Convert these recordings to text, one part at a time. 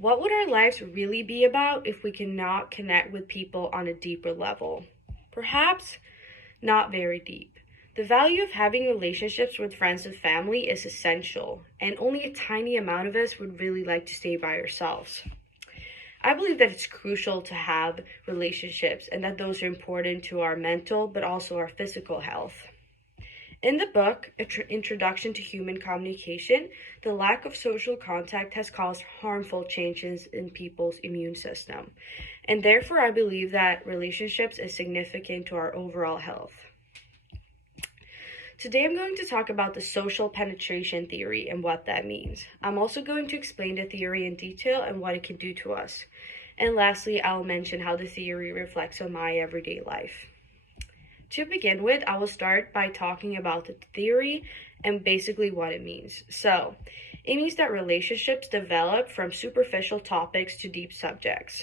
What would our lives really be about if we cannot connect with people on a deeper level? Perhaps not very deep. The value of having relationships with friends and family is essential, and only a tiny amount of us would really like to stay by ourselves. I believe that it's crucial to have relationships and that those are important to our mental but also our physical health. In the book, Introduction to Human Communication, the lack of social contact has caused harmful changes in people's immune system. And therefore, I believe that relationships is significant to our overall health. Today, I'm going to talk about the social penetration theory and what that means. I'm also going to explain the theory in detail and what it can do to us. And lastly, I'll mention how the theory reflects on my everyday life. To begin with, I will start by talking about the theory and basically what it means. So, it means that relationships develop from superficial topics to deep subjects.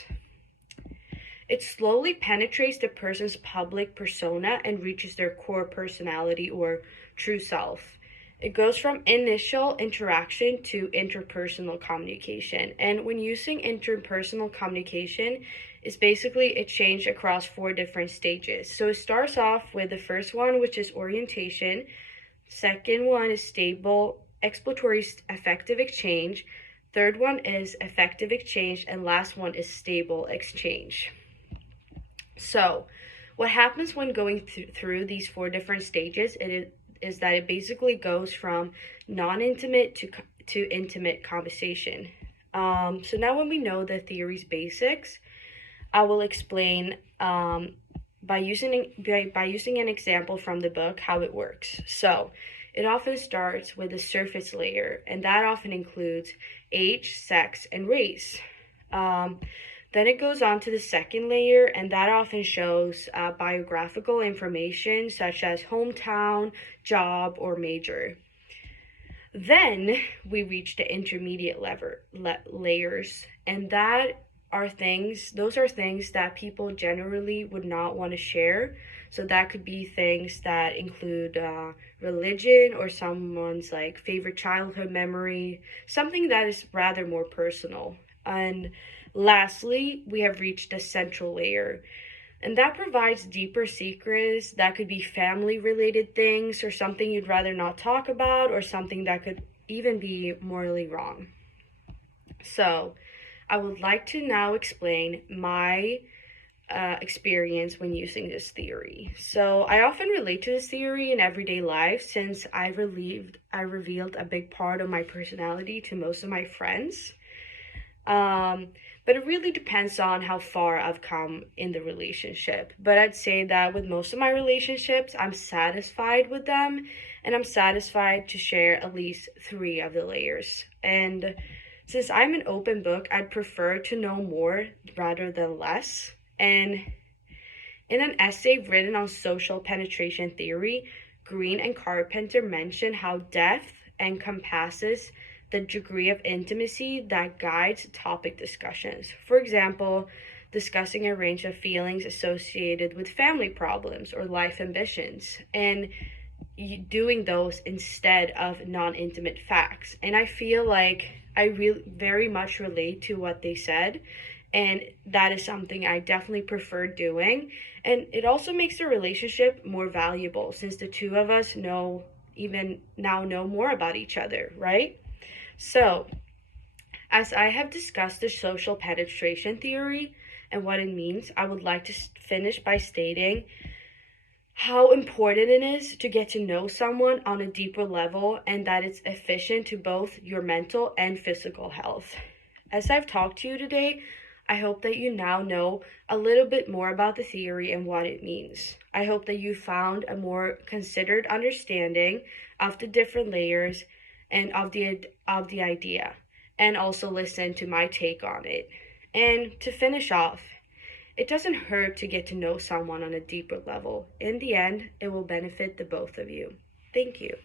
It slowly penetrates the person's public persona and reaches their core personality or true self. It goes from initial interaction to interpersonal communication. And when using interpersonal communication, it's basically a change across 4 different stages. So it starts off with the first one, which is orientation. Second one is stable, exploratory affective exchange. Third one is effective exchange. And last one is stable exchange. So, what happens when going through these 4 different stages is that it basically goes from non-intimate to intimate conversation. So now when we know the theory's basics, I will explain by using an example from the book how it works. So, it often starts with a surface layer, and that often includes age, sex, and race. Then it goes on to the second layer, and that often shows biographical information such as hometown, job, or major. Then we reach the intermediate layers, and those are things that people generally would not want to share. So that could be things that include religion or someone's like favorite childhood memory, something that is rather more personal. And lastly, we have reached the central layer, and that provides deeper secrets that could be family related things or something you'd rather not talk about or something that could even be morally wrong. So, I would like to now explain my experience when using this theory. So, I often relate to this theory in everyday life since I revealed a big part of my personality to most of my friends. But it really depends on how far I've come in the relationship. But I'd say that with most of my relationships, I'm satisfied with them, and I'm satisfied to share at least 3 of the layers. And since I'm an open book, I'd prefer to know more rather than less. And in an essay written on social penetration theory, Green and Carpenter mention how depth encompasses the degree of intimacy that guides topic discussions. For example, discussing a range of feelings associated with family problems or life ambitions, and doing those instead of non-intimate facts. And I feel like I really very much relate to what they said, and that is something I definitely prefer doing. And it also makes the relationship more valuable since the two of us know more about each other, right? So, as I have discussed the social penetration theory and what it means, I would like to finish by stating how important it is to get to know someone on a deeper level and that it's efficient to both your mental and physical health. As I've talked to you today, I hope that you now know a little bit more about the theory and what it means. I hope that you found a more considered understanding of the different layers and of the idea, and also listen to my take on it. And to finish off, it doesn't hurt to get to know someone on a deeper level. In the end, it will benefit the both of you. Thank you.